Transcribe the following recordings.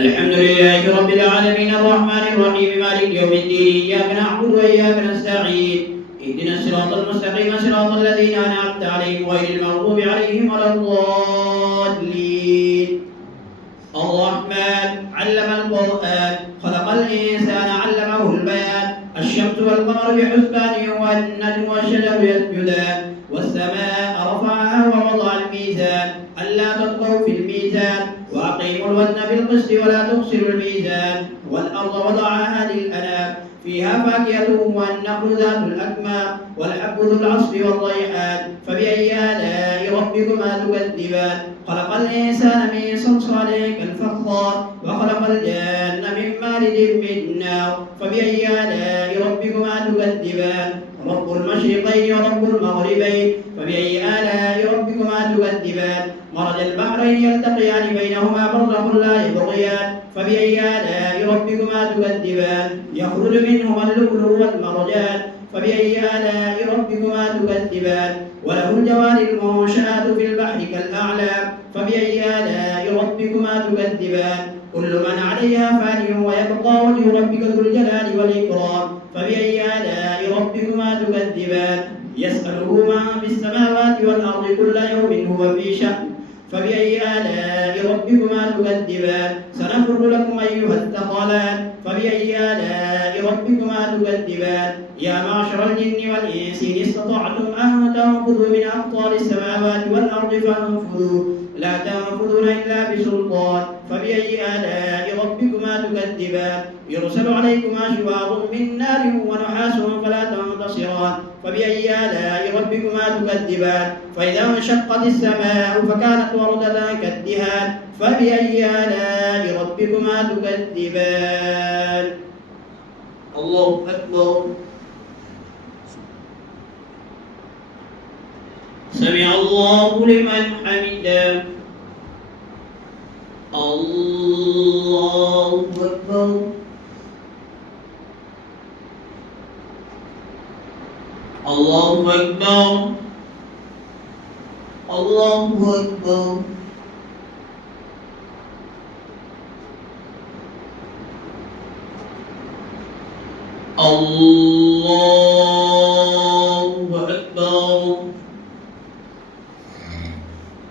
الحمد لله رب العالمين الرحمن الرحيم مالك يوم الدين إياك نعبد وإياك نستعين اهدنا الصراط المستقيم صراط الذين أنعمت عليهم غير المغضوب عليهم ولا الضالين. الرحمن علم القرآن خلق الإنسان علمه البيان الشمس والقمر بحسبان والنجم والشجر يسجدان والسماء رفعها ووضع الميزان ألا تطغوا في الميزان وأقيموا الوزن بالقسط ولا تخسروا الميزان والأرض وضعها للأنام فيها فاكهة والنخل ذات الأكمام والحب ذو العصف والريحان فبأي آلاء ربكما تكذبان خلق الإنسان من صلصال كالفخار وخلق الجان من مارد من نار فبأي آلاء ربكما تكذبان رب المشرقين ورب المغربين فبأي آلاء ربكما تكذبان مرج البحرين يلتقيان بينهما برزخ لا يبغيان فبأي آلاء ربكما تكذبان يخرج منهما اللؤلؤ والمرجان فبأي آلاء ربكما تكذبان وله الجوار المنشآت في البحر كالأعلام فبأي آلاء ربكما تكذبان كل من عليها فان ويبقى وجه ربك ذو الجلال والإكرام فبأي آلاء ربكما تكذبان يسأله من في السماوات والأرض كل يوم هو في شأن فبأي آلاء ربكما تكذبان سنفرغ لكم أيها الثقلان فبأي آلاء ربكما تكذبان يا معشر الجن والإنس إن استطعتم أن تنفذوا من أقطار السماوات والأرض فانفذوا لا تنفذون إلا بسلطان فبأي آلاء ربكما تكذبان يرسل عليكما شواظ من نار ونحاس فلا تنتصران فبأي آلاء ربكما تكذبان فإذا انشقت السماء فكانت وردة كالدهان فبأي آلاء ربكما تكذبان. الله أكبر. سمع الله لمن حمده. الله أكبر. الله أكبر. الله أكبر. الله أكبر.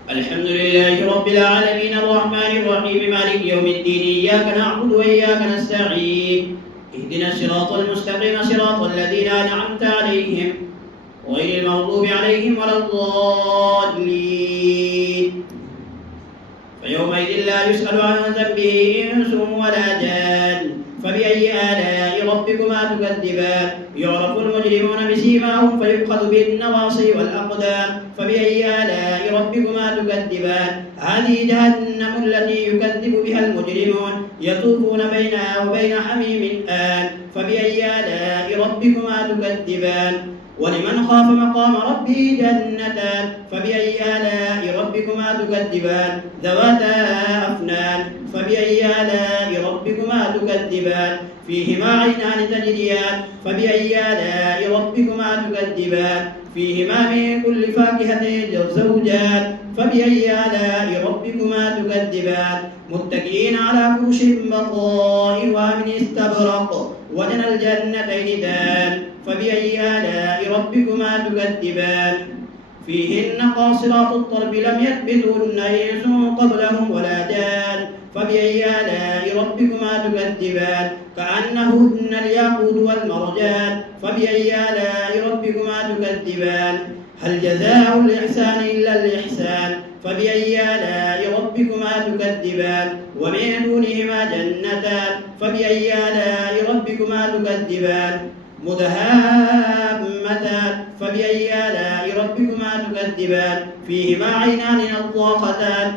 الحمد لله رب العالمين الرحمن الرحيم مالك يوم الدين إياك نعبد وإياك نستعين اهدنا الصراط المستقيم صراط الذين أنعمت عليهم غير المغضوب عليهم ولا الضالين فيومئذ لا يسأل عن ذنبه إنس ولا جان فبأي آلاء ربكما تكذبان يعرف المجرمون بسيماهم فيؤخذ بالنواصي والأقدام فبأي آلاء ربكما تكذبان هذه جهنم التي يكذب بها المجرمون يطوفون بينها وبين حميم آن فبأي آلاء ربكما تكذبان ولمن خاف مقام ربه جنتان فبأي آلاء ربكما تكذبان ذواتا أفنان فبأي آلاء ربكما تكذبان فيهما عينان تجريان فبأي آلاء ربكما تكذبان فيهما من كل فاكهة زوجان فبأي آلاء ربكما تكذبان متكئين على فرش بطائنها من استبرق وجنى الجنتين دان فبأي آلاء ربكما تكذبان فيهن قاصرات الطرف لم يثبتهن إنس قبلهم ولا جان فبأي آلاء ربكما تكذبان كأنهن الياقوت والمرجان فبأي آلاء ربكما تكذبان هل جزاء الإحسان إلا الإحسان فبأي آلاء ربكما تكذبان ومن دونهما جنتان فبأي آلاء ربكما تكذبان مدهامتان فبأي آلاء ربكما تكذبان فيهما عينان نضاختان